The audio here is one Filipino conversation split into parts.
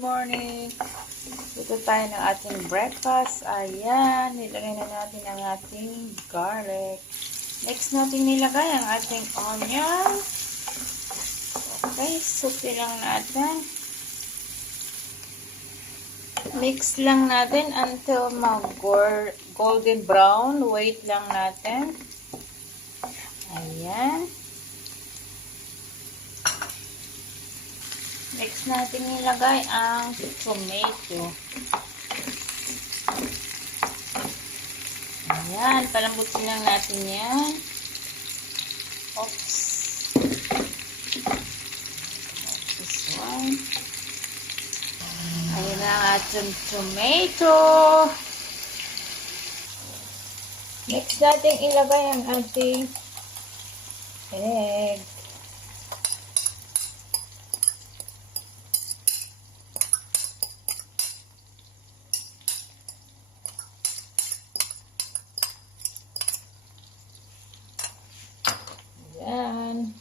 Morning! Luto tayo ng ating breakfast. Ayan, nilagay na natin ang ating garlic. Next natin nilagay ang ating onion. Okay, suti lang natin. Mix lang natin until mag-golden brown. Wait lang natin. Ayan. Next natin nilagay ang tomato. Ayan, palambutin lang natin yan. Oops. This one. Ayan na ang ating tomato. Next natin ilagay ang ating egg. Ayan.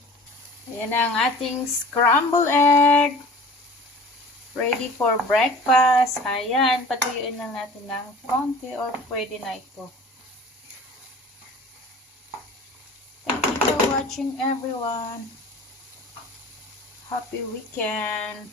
Ayan ang ating scrambled egg. Ready for breakfast. Ayan. Patuyuin lang natin ng konti or pwede na ito. Thank you for watching, everyone. Happy weekend.